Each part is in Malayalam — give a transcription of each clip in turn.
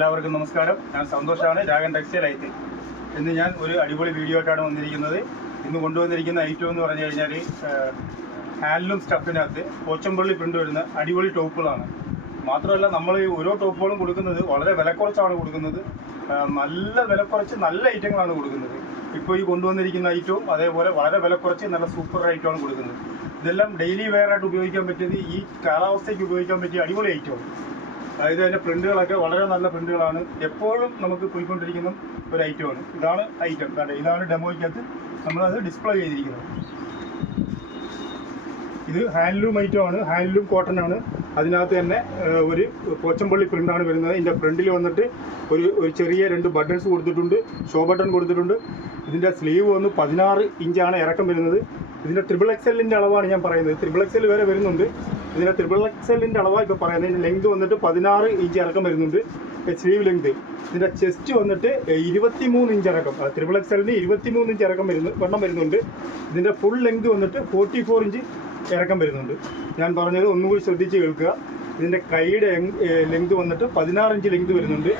എല്ലാവർക്കും നമസ്കാരം. ഞാൻ സന്തോഷാണ്. രാഗൻ ടെക്സ്റ്റൈൽ ഐറ്റ് ഇന്ന് ഞാൻ ഒരു അടിപൊളി വീഡിയോ ആയിട്ടാണ് വന്നിരിക്കുന്നത്. ഇന്ന് കൊണ്ടുവന്നിരിക്കുന്ന ഐറ്റം എന്ന് പറഞ്ഞു കഴിഞ്ഞാൽ ഹാൻഡ്ലൂം സ്റ്റഫിനകത്ത് പോച്ചമ്പള്ളി പ്രിന്റ് വരുന്ന അടിപൊളി ടോപ്പുകളാണ്. മാത്രമല്ല നമ്മൾ ഈ ഓരോ ടോപ്പുകളും കൊടുക്കുന്നത് വളരെ വിലക്കുറച്ചാണ് കൊടുക്കുന്നത്. നല്ല വിലക്കുറച്ച് നല്ല ഐറ്റങ്ങളാണ് കൊടുക്കുന്നത്. ഇപ്പോൾ ഈ കൊണ്ടുവന്നിരിക്കുന്ന ഐറ്റവും അതേപോലെ വളരെ വിലക്കുറച്ച് നല്ല സൂപ്പർ ഐറ്റമാണ് കൊടുക്കുന്നത്. ഇതെല്ലാം ഡെയിലി വെയർ ആയിട്ട് ഉപയോഗിക്കാൻ പറ്റിയത് ഈ കാലാവസ്ഥയ്ക്ക് ഉപയോഗിക്കാൻ പറ്റിയ അടിപൊളി ഐറ്റമാണ്. അതായത് അതിന്റെ പ്രിന്റുകളൊക്കെ വളരെ നല്ല പ്രിന്റുകളാണ്. എപ്പോഴും നമുക്ക് പോയിക്കൊണ്ടിരിക്കുന്ന ഒരു ഐറ്റമാണ് ഇതാണ് ഐറ്റം കണ്ടേ? ഇതാണ് ഡെമോയ്ക്കകത്ത് നമ്മളത് ഡിസ്പ്ലേ ചെയ്തിരിക്കുന്നത്. ഇത് ഹാൻഡ്ലൂം ഐറ്റം ആണ്. ഹാൻഡ്ലൂം കോട്ടൺ ആണ്. അതിനകത്ത് തന്നെ ഒരു പോച്ചമ്പള്ളി പ്രിന്റാണ് വരുന്നത്. ഇതിന്റെ ഫ്രണ്ടിൽ വന്നിട്ട് ഒരു ഒരു ചെറിയ രണ്ട് ബട്ടൺസ് കൊടുത്തിട്ടുണ്ട്. ഷോ ബട്ടൺ കൊടുത്തിട്ടുണ്ട്. ഇതിന്റെ സ്ലീവ് വന്ന് പതിനാറ് ഇഞ്ചാണ് ഇറക്കം വരുന്നത്. ഇതിന്റെ ട്രിപ്പിൾ എക്സലിന്റെ അളവാണ് ഞാൻ പറയുന്നത്. ട്രിപ്പിൾ എക്സൽ വരെ വരുന്നുണ്ട്. ഇതിന്റെ ട്രിപ്പിൾ എക്സലിന്റെ അളവാണ് ഇപ്പോൾ പറയുന്നത്. ലെങ്ത് വന്നിട്ട് പതിനാറ് ഇഞ്ച് ഇറക്കം വരുന്നുണ്ട്. സ്ലീവ് ലെങ്ത് ഇതിന്റെ ചെസ്റ്റ് വന്നിട്ട് ഇരുപത്തി മൂന്ന് ഇഞ്ച് ഇറക്കം. ട്രിപ്പിൾ എക്സലിന് ഇരുപത്തി മൂന്ന് ഇഞ്ച് ഇറക്കം വരുന്നു വണ്ണം വരുന്നുണ്ട്. ഇതിന്റെ ഫുൾ ലെങ്ത് വന്നിട്ട് ഫോർട്ടി ഫോർ ഇഞ്ച് ഇറക്കം വരുന്നുണ്ട്. ഞാൻ പറഞ്ഞത് ഒന്നുകൂടി ശ്രദ്ധിച്ച് കേൾക്കുക. ഇതിന്റെ കൈയുടെ ലെങ്ത് വന്നിട്ട് പതിനാറ് ഇഞ്ച് ലെങ്ത് വരുന്നുണ്ട്.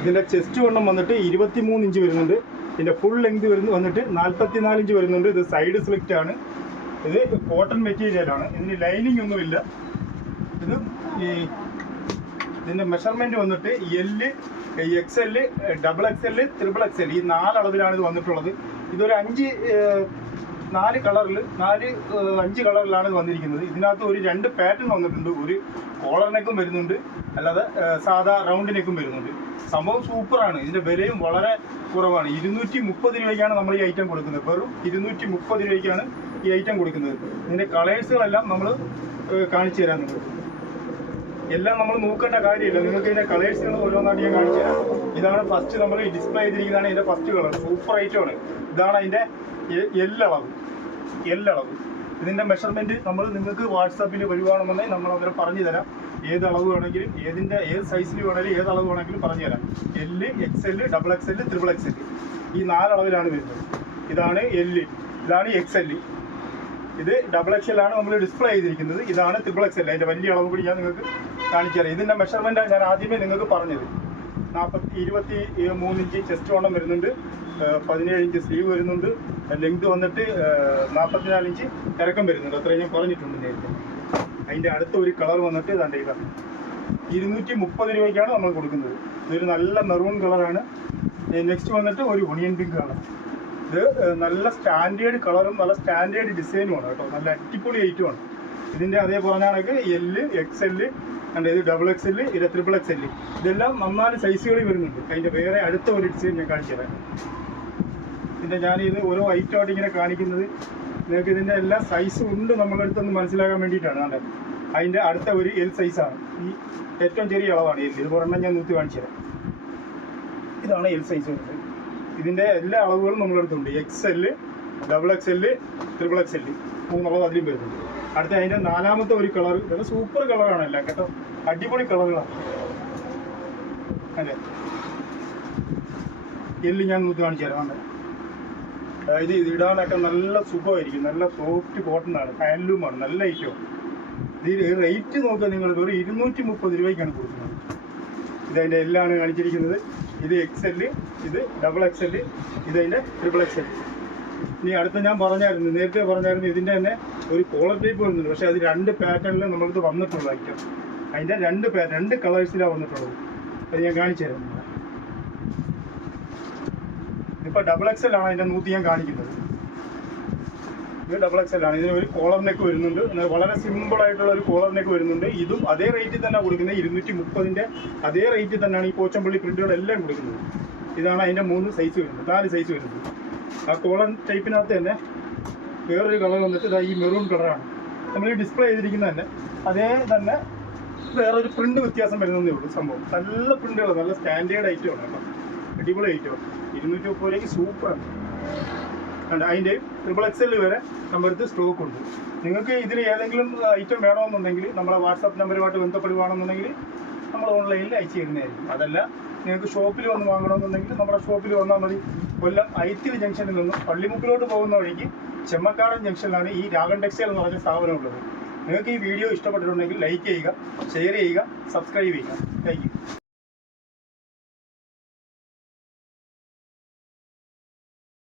ഇതിന്റെ ചെസ്റ്റ് വണ്ണം വന്നിട്ട് ഇരുപത്തി മൂന്ന് ഇഞ്ച് വരുന്നുണ്ട്. ഇതിന്റെ ഫുൾ ലെങ്ത് വരുന്ന വന്നിട്ട് നാൽപ്പത്തി നാല് ഇഞ്ച് വരുന്നുണ്ട്. ഇത് സൈഡ് സ്ലിക്റ്റ് ആണ്. ഇത് കോട്ടൺ മെറ്റീരിയലാണ് ഇതിന് ലൈനിങ് ഒന്നുമില്ല ഇത് ഈ ഇതിന്റെ മെഷർമെന്റ് വന്നിട്ട് L X L double X L triple X L ഈ നാലളവിലാണ് ഇത് വന്നിട്ടുള്ളത്. ഇതൊരു അഞ്ച് നാല് കളറിൽ നാല് അഞ്ച് കളറിലാണ് ഇത് വന്നിരിക്കുന്നത്. ഇതിനകത്ത് ഒരു രണ്ട് പാറ്റേൺ വന്നിട്ടുണ്ട്. ഒരു കോളർ നെക്കും വരുന്നുണ്ട്. അല്ലാതെ സാധാ റൗണ്ട് നെക്കും വരുന്നുണ്ട്. സംഭവം സൂപ്പറാണ് ഇതിന്റെ വിലയും വളരെ കുറവാണ്. ഇരുന്നൂറ്റി മുപ്പത് രൂപയ്ക്കാണ് നമ്മൾ ഈ ഐറ്റം കൊടുക്കുന്നത്. വെറും ഇരുന്നൂറ്റി മുപ്പത് രൂപയ്ക്കാണ് ഈ ഐറ്റം കൊടുക്കുന്നത്. ഇതിന്റെ കളേഴ്സുകളെല്ലാം നമ്മൾ കാണിച്ചു തരാം നിങ്ങൾക്ക് എല്ലാം നമ്മൾ നോക്കേണ്ട കാര്യമില്ല. നിങ്ങൾക്ക് ഇതിന്റെ കളേഴ്സുകൾ ഓരോന്നായിട്ട് ഞാൻ കാണിച്ചു തരാം. ഇതാണ് ഫസ്റ്റ് നമ്മൾ ഡിസ്പ്ലേ ചെയ്തിരിക്കുന്നതാണ് ഇതിന്റെ ഫസ്റ്റ് കളർ സൂപ്പർ ഐറ്റമാണ് ഇതാണ് അതിന്റെ എ- എല്ലളവ് എല്ലളവ് ഇതിന്റെ മെഷർമെന്റ് നമ്മൾ നിങ്ങൾക്ക് വാട്സാപ്പിൽ വരുവാണെന്നുണ്ടെങ്കിൽ നമ്മൾ അവരെ പറഞ്ഞു തരാം. ഏത് അളവ് വേണമെങ്കിലും ഏതിന്റെ ഏത് സൈസിൽ വേണമെങ്കിലും ഏത് അളവ് വേണമെങ്കിലും പറഞ്ഞു തരാം. L X L double X L triple X L ഈ നാലളവിലാണ് വരുന്നത്. ഇതാണ് എൽ ഇതാണ് എക്സ് എൽ ഇത് ഡബിൾ എക്സ് ആണ് നമ്മൾ ഡിസ്പ്ലേ ചെയ്തിരിക്കുന്നത്. ഇതാണ് ത്രിബിൾ എക്സ് എൽ അതിന്റെ വലിയ അളവ് കൂടി ഞാൻ നിങ്ങൾക്ക് കാണിച്ചു തരാം. ഇതിന്റെ മെഷർമെന്റ് ഞാൻ ആദ്യമേ നിങ്ങൾക്ക് പറഞ്ഞത്. നാൽപ്പത്തി ഇരുപത്തി മൂന്ന് ഇഞ്ച് ചെസ്റ്റ് വണ്ണം വരുന്നുണ്ട്. പതിനേഴ് ഇഞ്ച് സ്ലീവ് വരുന്നുണ്ട്. ലെങ്ത് വന്നിട്ട് നാൽപ്പത്തിനാല് ഇഞ്ച് തിരക്കം വരുന്നുണ്ട്. അത്രയും ഞാൻ പറഞ്ഞിട്ടുണ്ട് നേരത്തെ. അതിന്റെ അടുത്ത ഒരു കളർ വന്നിട്ട് ഇതാണ്ട് ഇതാണ് ഇരുന്നൂറ്റി മുപ്പത് രൂപയ്ക്കാണ് നമ്മൾ കൊടുക്കുന്നത്. ഇതൊരു നല്ല മെറൂൺ കളറാണ് നെക്സ്റ്റ് വന്നിട്ട് ഒരു ഒണിയൻ പിങ്ക് കളർ ഇത് നല്ല സ്റ്റാൻഡേർഡ് കളറും നല്ല സ്റ്റാൻഡേർഡ് ഡിസൈനുമാണ് കേട്ടോ. നല്ല അടിപൊളി ഐറ്റമാണ് ഇതിന്റെ അതേ പറഞ്ഞാണെങ്കിൽ എല്ല് എൽ എക്സ് എൽ അണ്ട് ഇത് ഡബിൾ എക്സ് എൽ ഇത് ട്രിപ്പിൾ എക്സ് എൽ ഇതെല്ലാം നന്നാൽ സൈസുകളിൽ വരുന്നുണ്ട്. അതിന്റെ വേറെ അടുത്ത ഒരു ഡിസൈൻ ഞാൻ കാണിച്ചു തരാം ഇതിന്റെ ഞാൻ ഇത് ഓരോ ഐറ്റമായിട്ട് ഇങ്ങനെ കാണിക്കുന്നത്. നിങ്ങൾക്ക് ഇതിന്റെ എല്ലാ സൈസും ഉണ്ട് നമ്മുടെ അടുത്തൊന്ന് മനസ്സിലാക്കാൻ വേണ്ടിയിട്ടാണ്. കണ്ടത് അതിന്റെ അടുത്ത ഒരു എൽ സൈസാണ് ഈ ഏറ്റവും ചെറിയ അളവാണ് എൽ ഇത് ഒരെണ്ണം ഞാൻ നിർത്തി കാണിച്ചു തരാം ഇതാണ് എൽ സൈസ് വരുന്നത് ഇതിന്റെ എല്ലാ അളവുകളും നമ്മൾ എടുത്തുണ്ട് X L double X L triple X L മൂന്നളവ് അതിലും വരുന്നുണ്ട്. അടുത്ത അതിന്റെ നാലാമത്തെ ഒരു കളർ ഇതൊക്കെ സൂപ്പർ കളറാണ് എല്ലാം കേട്ടോ. അടിപൊളി കളറുകളാണ് അല്ലേ? എല്ല് ഞാൻ നോക്കി കാണിച്ചു തരാം. അതായത് ഇത് ഇടാനൊക്കെ നല്ല സുഖമായിരിക്കും. നല്ല സോഫ്റ്റ് കോട്ടൺ ആണ്. ഹാൻഡ്ലൂമാണ് നല്ല ഐറ്റം. ഇത് റേറ്റ് നോക്കുക നിങ്ങൾ വെറും ഇരുന്നൂറ്റി മുപ്പത് രൂപയ്ക്കാണ് കൊടുക്കുന്നത്. ഇതതിന്റെ എല്ലാണ് കാണിച്ചിരിക്കുന്നത്. ഇത് എക്സ് എൽ ഇത് ഡബിൾ എക്സ് എൽ ഇതതിന്റെ ട്രിപ്പിൾ എക്സ് എൽ ഇനി അടുത്ത ഞാൻ പറഞ്ഞായിരുന്നു നേരത്തെ പറഞ്ഞായിരുന്നു ഇതിന്റെ തന്നെ ഒരു കോളർ ടൈപ്പ് വരുന്നുണ്ട്. പക്ഷേ അത് രണ്ട് പാറ്റേണിൽ നമ്മൾക്ക് വന്നിട്ടുള്ള ഐറ്റം. അതിന്റെ രണ്ട് രണ്ട് കളേഴ്സിലാണ് വന്നിട്ടുള്ളത്. അത് ഞാൻ കാണിച്ചു തരാം. ഇപ്പോൾ ഡബിൾ എക്സ് ആണ് അതിന്റെ നൂറ്റി ഞാൻ കാണിക്കുന്നത്. ഇത് ഡബിൾ എക്സ് എൽ ആണ്. ഇതിന് ഒരു കോളർ നെക്ക് വരുന്നുണ്ട്. വളരെ സിമ്പിൾ ആയിട്ടുള്ള ഒരു കോളർ നെക്ക് വരുന്നുണ്ട്. ഇതും അതേ റേറ്റിൽ തന്നെ കൊടുക്കുന്നത് ഇരുന്നൂറ്റി മുപ്പതിന്റെ അതേ റേറ്റിൽ തന്നെയാണ് ഈ പോച്ചമ്പള്ളി പ്രിന്റുകളെല്ലാം കൊടുക്കുന്നത്. ഇതാണ് അതിന്റെ മൂന്ന് സൈസ് വരുന്നത്. നാല് സൈസ് വരുന്നത്. ആ കോളർ ടൈപ്പിനകത്ത് തന്നെ വേറൊരു കളർ വന്നിട്ട് ഇതാ ഈ മെറൂൺ കളറാണ് നമ്മൾ ഈ ഡിസ്പ്ലേ ചെയ്തിരിക്കുന്ന തന്നെ അതേ തന്നെ വേറൊരു പ്രിന്റ് വ്യത്യാസം വരുന്നതേ ഉള്ളൂ സംഭവം. നല്ല പ്രിന്റുകൾ നല്ല സ്റ്റാൻഡേർഡ് ഐറ്റമാണ് കേട്ടോ. അടിപൊളി ഐറ്റം ഇരുന്നൂറ്റി മുപ്പത് രൂപയ്ക്ക് സൂപ്പറാണ് അതിന്റെ ട്രിപ്പിൾ എക്സ് എൽ വരെ നമ്മുടെ അടുത്ത് സ്റ്റോക്ക് ഉണ്ട്. നിങ്ങൾക്ക് ഇതിൽ ഏതെങ്കിലും ഐറ്റം വേണമെന്നുണ്ടെങ്കിൽ നമ്മളെ വാട്സാപ്പ് നമ്പറുമായിട്ട് ബന്ധപ്പെടുകയാണെന്നുണ്ടെങ്കിൽ നമ്മൾ ഓൺലൈനിൽ അയച്ചു തരുന്നതായിരിക്കും. അതല്ല നിങ്ങൾക്ക് ഷോപ്പിൽ വന്ന് വാങ്ങണമെന്നുണ്ടെങ്കിൽ നമ്മുടെ ഷോപ്പിൽ വന്നാൽ മതി. കൊല്ലം ഐത്തിരി ജംഗ്ഷനിൽ നിന്നും പള്ളിമുക്കിലോട്ട് പോകുന്ന വഴിക്ക് ചെമ്മക്കാടൻ ജംഗ്ഷനിലാണ് ഈ രാഗൻ ടെക്സ്റ്റൈൽ എന്ന് പറഞ്ഞ സ്ഥാപനം ഉള്ളത്. നിങ്ങൾക്ക് ഈ വീഡിയോ ഇഷ്ടപ്പെട്ടിട്ടുണ്ടെങ്കിൽ ലൈക്ക് ചെയ്യുക ഷെയർ ചെയ്യുക സബ്സ്ക്രൈബ് ചെയ്യുക. താങ്ക്